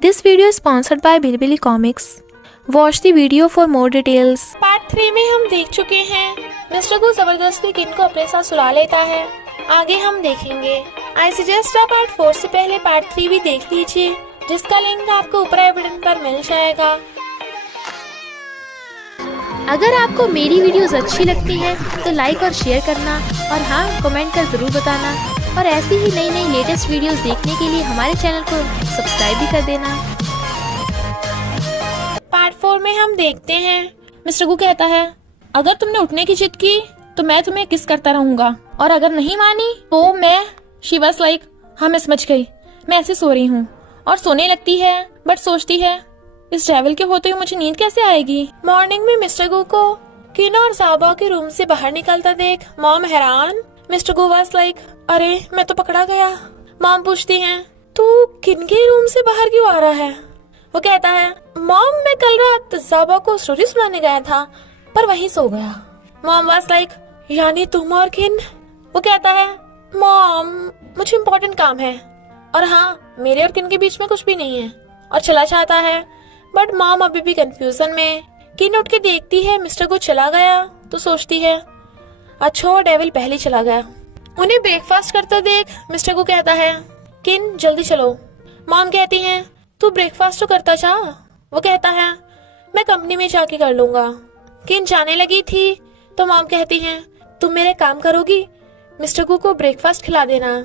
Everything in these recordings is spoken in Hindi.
This video is sponsored by Bilibili Comics. Watch the video for more details. Part 3 में हम देख चुके हैं मिस्टर गू जबरदस्ती किन को अपने साथ सुला लेता है। आगे हम देखेंगे। आई सजेस्ट आप पार्ट 4 से पहले पार्ट 3 भी देख लीजिए, जिसका लिंक आपको ऊपर आई बटन पर मिल जाएगा। अगर आपको मेरी वीडियोस अच्छी लगती है तो लाइक और शेयर करना, और हाँ, कमेंट कर जरूर बताना। और ऐसी ही नई नई लेटेस्ट वीडियोस देखने के लिए हमारे चैनल को सब्सक्राइब भी कर देना। पार्ट 4 में हम देखते हैं मिस्टर गू कहता है, अगर तुमने उठने की जिद की तो मैं तुम्हें किस करता रहूंगा, और अगर नहीं मानी तो मैं शी वाज लाइक, हाँ मैं समझ गई, मैं ऐसे सो रही हूँ। और सोने लगती है, बट सोचती है इस ट्रैवल के होते हुए मुझे नींद कैसे आएगी। मॉर्निंग में मिस्टर गू को किन और ज़ाबा के रूम से बाहर निकलता देख मॉम हैरान। मिस्टर गू वाज लाइक, अरे मैं तो पकड़ा गया। मॉम पूछती हैं, तू किन के रूम से बाहर क्यों आ रहा है? वो कहता है, मॉम मैं कल रात ज़ाबा को स्टोरी सुनाने गया था पर वहीं सो गया। मॉम वाज लाइक, यानी तुम और किन? वो कहता है, मॉम मुझे इम्पोर्टेंट काम है, और हाँ मेरे और किन के बीच में कुछ भी नहीं है, और चला जाता है। बट मॉम अभी भी कंफ्यूजन में। किन उठ के देखती है मिस्टर को चला गया तो सोचती है, अच्छा वो डेविल पहले चला गया। उन्हें ब्रेकफास्ट करता देख मिस्टर को कहता है, किन जल्दी चलो। मॉम कहती है, तू ब्रेकफास्ट तो करता जा। वो कहता है, मैं कंपनी में जाके कर लूंगा। किन जाने लगी थी तो मॉम कहती है, तुम मेरे काम करोगी, मिस्टर को ब्रेकफास्ट खिला देना।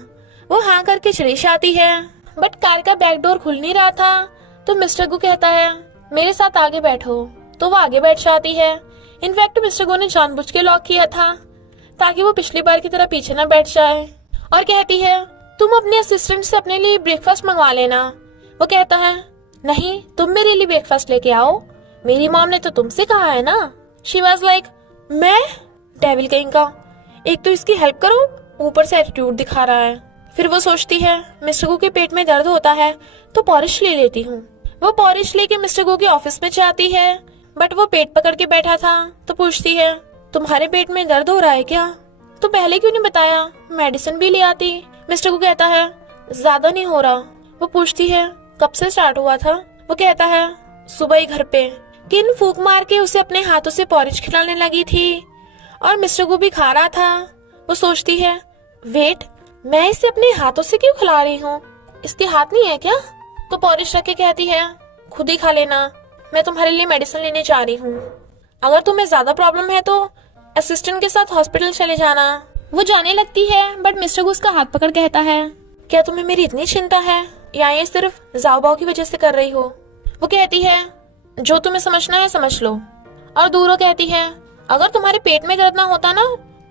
वो हाँ करके चली जाती है, बट कार का बैक डोर खुल नहीं रहा था तो मिस्टर गू कहता है, मेरे साथ आगे बैठो। तो वो आगे बैठ जाती है। इनफैक्ट मिस्टर गू ने जानबूझ के लॉक किया था ताकि वो पिछली बार की तरह पीछे न बैठ जाए, और कहती है, तुम अपने असिस्टेंट से अपने लिए ब्रेकफास्ट मंगवा लेना। वो कहता है, नहीं तुम मेरे लिए ब्रेकफास्ट लेके आओ, मेरी मॉम ने तो तुमसे कहा है ना। शी वाज लाइक, मैं डेविल कहीं का, एक तो इसकी हेल्प करो, ऊपर से एटीट्यूड दिखा रहा है। फिर वो सोचती है मिस्टर गू के पेट में दर्द होता है तो पॉरिश ले लेती हूँ। वो पॉरिश लेके मिस्टर गू के ऑफिस में जाती है, बट वो पेट पकड़ के बैठा था तो पूछती है, तुम्हारे पेट में दर्द हो रहा है क्या? तो पहले क्यों नहीं बताया, मेडिसिन भी ले आती। मिस्टर गू कहता है, ज्यादा नहीं हो रहा। वो पूछती है, कब से स्टार्ट हुआ था? वो कहता है, सुबह ही घर पे। किन फूक मार के उसे अपने हाथों से पॉरिश खिलाने लगी थी, और मिस्टर गू भी खा रहा था। वो सोचती है, वेट, मैं इसे अपने हाथों से क्यों खिला रही हूँ, इसके हाथ नहीं है क्या? तो पॉरिश रख के कहती है, खुद ही खा लेना, मैं तुम्हारे लिए मेडिसिन लेने जा रही हूँ। अगर तुम्हें ज्यादा प्रॉब्लम है तो असिस्टेंट के साथ हॉस्पिटल चले जाना। वो जाने लगती है, बट मिस्टर गू उसका हाथ पकड़ कहता है, क्या तुम्हें मेरी इतनी चिंता है, या ये सिर्फ ज़ाओबाओ की वजह से कर रही हो? वो कहती है, जो तुम्हें समझना है समझ लो। और दूर कहती है, अगर तुम्हारे पेट में दर्द ना होता ना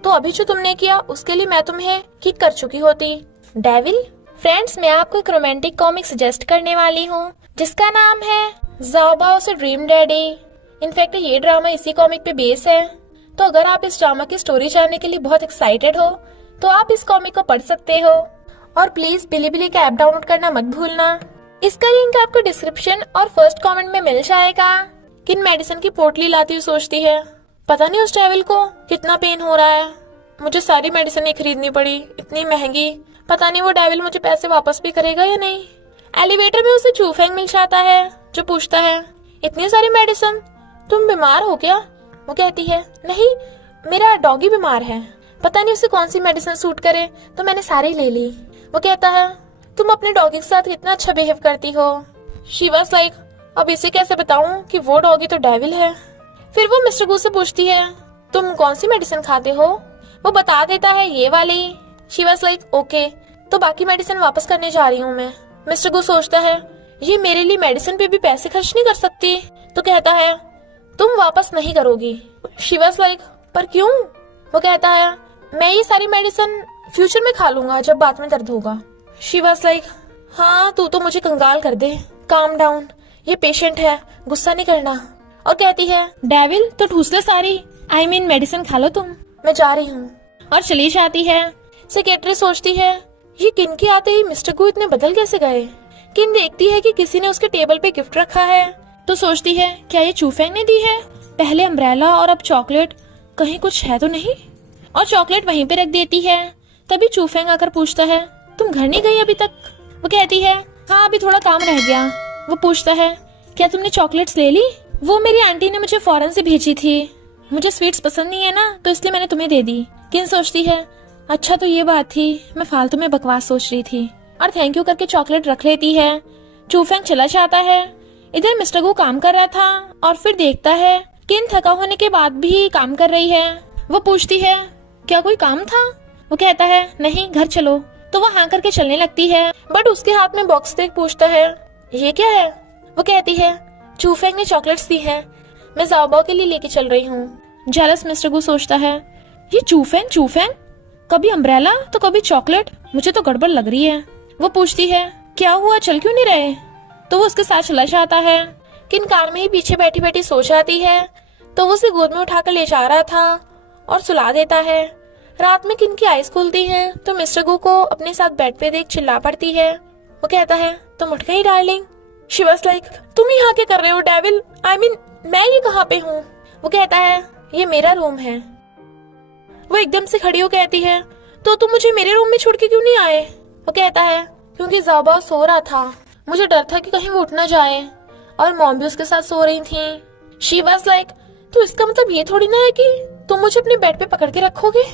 तो अभी जो तुमने किया उसके लिए मैं तुम्हें किक कर चुकी होती। डेविल। फ्रेंड्स, मैं आपको एक रोमांटिक कॉमिक सजेस्ट करने वाली हूँ जिसका नाम है ज़ाओबाओ से ड्रीम डैडी। इनफैक्ट ये ड्रामा इसी कॉमिक पे बेस है, तो अगर आप इस ड्रामा की स्टोरी जानने के लिए बहुत एक्साइटेड हो तो आप इस कॉमिक को पढ़ सकते हो। और प्लीज बिलीबिली का ऐप डाउनलोड करना मत भूलना। इसका लिंक आपको डिस्क्रिप्शन और फर्स्ट कमेंट में मिल जाएगा। किन मेडिसिन की पोटली लाती हुई सोचती है, पता नहीं उस डेविल को कितना पेन हो रहा है, मुझे सारी मेडिसिन खरीदनी पड़ी, इतनी महंगी, पता नहीं वो डेविल मुझे पैसे वापस भी करेगा या नहीं। एलिवेटर में उसे चूफेंग मिल जाता है जो पूछता है, इतनी सारी मेडिसिन, तुम बीमार हो क्या? वो कहती है, नहीं मेरा डॉगी बीमार है, पता नहीं उसे कौन सी मेडिसिन सूट करे तो मैंने सारी ले ली। वो कहता है, तुम अपने डॉगी के साथ कितना अच्छा बिहेव करती हो। शी वाज लाइक, अब इसे कैसे बताऊं कि वो डॉगी तो डेविल है। फिर वो मिस्टर गू से पूछती है, तुम कौन सी मेडिसिन खाते हो? वो बता देता है, ये वाली। शी वाज लाइक, ओके, तो बाकी मेडिसिन वापस करने जा रही हूँ मैं। मिस्टर गू सोचता है, ये मेरे लिए मेडिसिन पे भी पैसे खर्च नहीं कर सकती, तो कहता है, तुम वापस नहीं करोगी। शी वाज लाइक, पर क्यों? वो कहता है, मैं ये सारी मेडिसिन फ्यूचर में खा लूंगा जब बाद में दर्द होगा। शी वाज लाइक, हाँ तू तो मुझे कंगाल कर दे, काम डाउन, ये पेशेंट है, गुस्सा नहीं करना। और कहती है, डेविल तो ठूस ले सारी, आई मीन मेडिसिन खा लो तुम, मैं जा रही हूँ। और चली जाती है। सेक्रेटरी सोचती है, ये किन के आते ही मिस्टर गू इतने बदल कैसे गए। किन देखती है कि किसी ने उसके टेबल पे गिफ्ट रखा है तो सोचती है, क्या ये चूफेंग ने दी है? पहले अम्ब्रेला और अब चॉकलेट, कहीं कुछ है तो नहीं? और चॉकलेट वहीं पे रख देती है। तभी चूफेंग आकर पूछता है, तुम घर नहीं गई अभी तक? वो कहती है, हाँ अभी थोड़ा काम रह गया, वो पूछता है क्या तुमने चॉकलेट्स ले ली? वो मेरी आंटी ने मुझे फौरन से भेजी थी, मुझे स्वीट्स पसंद नहीं है ना, तो इसलिए मैंने तुम्हें दे दी। किन सोचती है अच्छा तो ये बात थी, मैं फालतू में बकवास सोच रही थी, और थैंक यू करके चॉकलेट रख लेती है। चूफेंग चला जाता है। इधर मिस्टर गू काम कर रहा था और फिर देखता है किन थका होने के बाद भी काम कर रही है। वो पूछती है क्या कोई काम था? वो कहता है नहीं, घर चलो। तो वो हाँ करके चलने लगती है, बट उसके हाथ में बॉक्स देख पूछता है ये क्या है? वो कहती है चूफेंग ने चॉकलेट्स दी है, मैं ज़ाओबाओ के लिए लेके चल रही हूँ। जेलस मिस्टर गू सोचता है ये चूफेंग कभी अम्ब्रेला तो कभी चॉकलेट, मुझे तो गड़बड़ लग रही है। वो पूछती है क्या हुआ, चल क्यों नहीं रहे? तो वो उसके साथ चला जाता है। किन कार में ही पीछे बैठी बैठी सो जाती है, तो वो उसे गोद में उठाकर ले जा रहा था और सुला देता है। रात में किन की आइज खुलती है तो मिस्टर गू को अपने साथ बेड पे देख चिल्ला पड़ती है। वो कहता है तुम उठ गई डार्लिंग? शी वाज लाइक तुम यहाँ क्या कर रहे हो डेविल, आई मीन मैं ये कहाँ पे हूँ? वो कहता है ये मेरा रूम है। वो एकदम से खड़ी हो कहती है तो तुम मुझे मेरे रूम में छोड़ के क्यों नहीं आए? वो कहता है क्योंकि ज़ाओबाओ सो रहा था, मुझे डर था कि कहीं वो उठ ना जाए, और मॉम भी उसके साथ सो रही थी। शी वाज लाइक तो इसका मतलब ये थोड़ी ना है कि तुम मुझे अपने बेड पे पकड़ के रखोगे,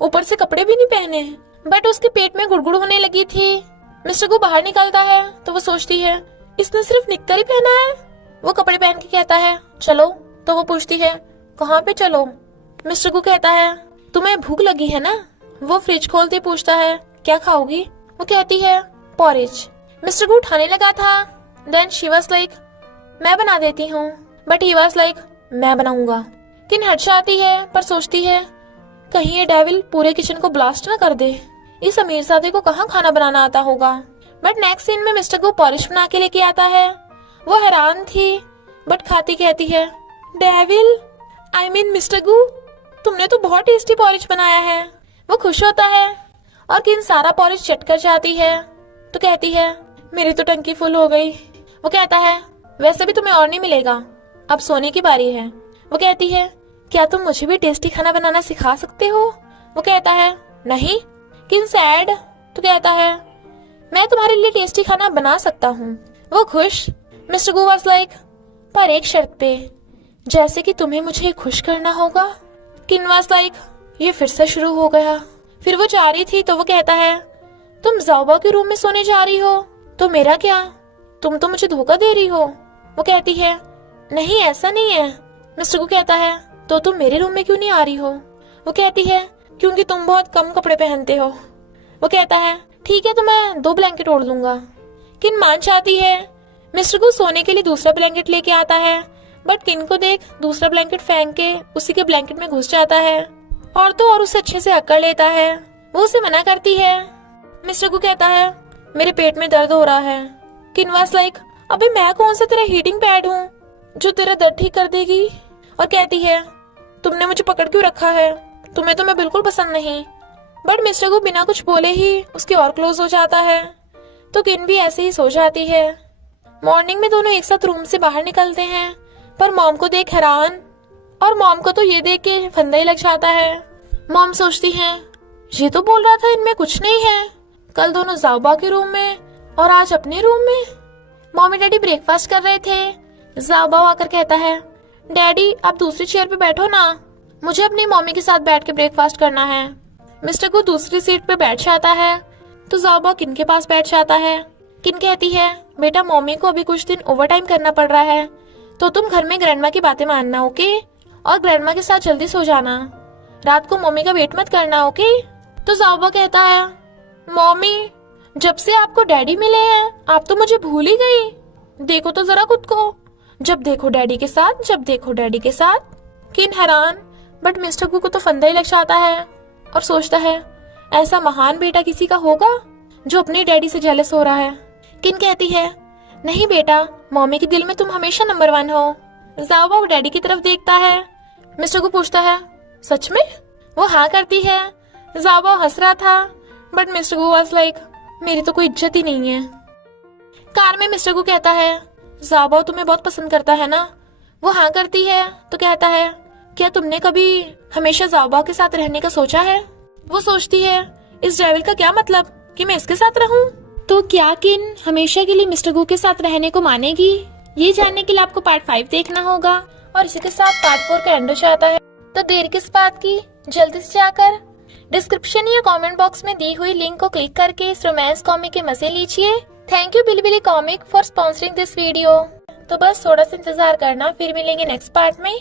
ऊपर से कपड़े भी नहीं पहने। बट उसके पेट में गुड़गुड़ होने लगी थी। मिस्टर को बाहर निकलता है तो वो सोचती है इसने सिर्फ निक्कर ही पहना है। वो कपड़े पहन के कहता है चलो। तो वो पूछती है कहाँ पे चलो? मिस्टर को कहता है तुम्हें भूख लगी है ना? वो फ्रिज खोलते पूछता है क्या खाओगी? वो कहती है पॉरेज। मिस्टर को उठाने लगा था, देन शी वाज लाइक मैं बना देती हूँ, बट ही वाज लाइक मैं बनाऊंगा। किन हट जाती है पर सोचती है कहीं ये डेविल पूरे किचन को ब्लास्ट ना कर दे, इस अमीरजादे को कहाँ खाना बनाना आता होगा। बट नेक्स्ट सीन में मिस्टर को पॉरिश बना के लेके आता है। वो हैरान थी बट खाती कहती है डेविल आई मीन मिस्टर गू, तुमने तो बहुत टेस्टी पॉरिश बनाया है। वो खुश होता है और किन सारा पॉरिश चट कर जाती है तो कहती है मेरी तो टंकी फुल हो गई। वो कहता है वैसे भी तुम्हें और नहीं मिलेगा, अब सोने की बारी है। वो कहती है क्या तुम मुझे भी टेस्टी खाना बनाना सिखा सकते हो? वो कहता है नहीं। किन सैड तो कहता है मैं तुम्हारे लिए टेस्टी खाना बना सकता हूँ। वो खुश। मिस्टर गू वाज लाइक पर एक शर्त पे, जैसे कि तुम्हें मुझे खुश करना होगा। किन वाज लाइक ये फिर से शुरू हो गया। फिर वो जा रही थी तो वो कहता है तुम ज़ाओबाओ के रूम में सोने जा रही हो, तो मेरा क्या? तुम तो मुझे धोखा दे रही हो। वो कहती है नहीं ऐसा नहीं है। मिस्टर को कहता है तो तुम मेरे रूम में क्यों नहीं आ रही हो? वो कहती है क्योंकि तुम बहुत कम कपड़े पहनते हो। वो कहता है ठीक है तो मैं 2 ब्लैंकेट ओढ़ लूंगा। किन मान चाहती है। मिस्टर को सोने के लिए दूसरा ब्लैंकेट लेके आता है, बट किन को देख दूसरा ब्लैंकेट फेंक के उसी के ब्लैंकेट में घुस जाता है और तो और उसे अच्छे से अकड़ लेता है। वो उसे मना करती है। मिस्टर को कहता है मेरे पेट में दर्द हो रहा है। किन वाज लाइक अबे मैं कौन सा तेरा हीटिंग पैड हूँ जो तेरा दर्द ठीक कर देगी? और कहती है तुमने मुझे पकड़ क्यों रखा है, तुम्हें तो मैं बिल्कुल पसंद नहीं। बट मिस्टर को बिना कुछ बोले ही उसके और क्लोज हो जाता है, तो किन भी ऐसे ही सो जाती है। मॉर्निंग में दोनों एक साथ रूम से बाहर निकलते हैं, पर मॉम को देख हैरान, और मॉम को तो ये देख के फंदा ही लग जाता है। मॉम सोचती है ये तो बोल रहा था इनमें कुछ नहीं है, कल दोनों ज़ाओबाओ के रूम में और आज अपने रूम में। मॉमी डैडी ब्रेकफास्ट कर रहे थे। ज़ाओबाओ आकर कहता है डैडी आप दूसरी चेयर पे बैठो ना, मुझे अपनी मम्मी के साथ बैठ के ब्रेकफास्ट करना है। मिस्टर को दूसरी सीट पे बैठ जाता है तो ज़ाओबाओ किन के पास बैठ जाता है। किन कहती है बेटा मम्मी को अभी कुछ दिन ओवर टाइम करना पड़ रहा है, तो तुम घर में ग्रैंडमा की बातें मानना ओके, और ग्रैंडमा के साथ जल्दी सो जाना, रात को मम्मी का वेट मत करना ओके। तो ज़ाओबाओ कहता है मम्मी जब से आपको डैडी मिले हैं आप तो मुझे भूल ही गई, देखो तो जरा खुद को, जब देखो डैडी के साथ, जब देखो डैडी के साथ। किन हैरान, बट मिस्टर कू को तो फंदा ही लग जाता है और सोचता है ऐसा महान बेटा किसी का होगा जो अपने डैडी से जेलस हो रहा है। किन कहती है नहीं बेटा मम्मी के दिल में तुम हमेशा नंबर 1 हो। ज़ाओबाओ डैडी की तरफ देखता है। मिस्टर को पूछता है सच में? वो हाँ करती है। ज़ाओबाओ हंस रहा था, बट मिस्टर को वाज लाइक मेरी तो कोई इज्जत ही नहीं है। कार में मिस्टर को कहता है ज़ाओबाओ तुम्हें बहुत पसंद करता है ना? वो हाँ करती है तो कहता है क्या तुमने कभी हमेशा ज़ाओबाओ के साथ रहने का सोचा है? वो सोचती है इस डेविल का क्या मतलब कि मैं इसके साथ रहूं? तो क्या किन हमेशा के लिए मिस्टर गू के साथ रहने को मानेगी? ये जानने के लिए आपको पार्ट 5 देखना होगा। और इसी के साथ पार्ट 4 का एंड हो जाता है। तो देर किस बात की, जल्दी से जाकर डिस्क्रिप्शन या कमेंट बॉक्स में दी हुई लिंक को क्लिक करके इस रोमांस कॉमिक के मजे लीजिए। Thank you Billy comic for sponsoring this video. तो बस थोड़ा सा इंतजार करना, फिर मिलेंगे नेक्स्ट पार्ट में।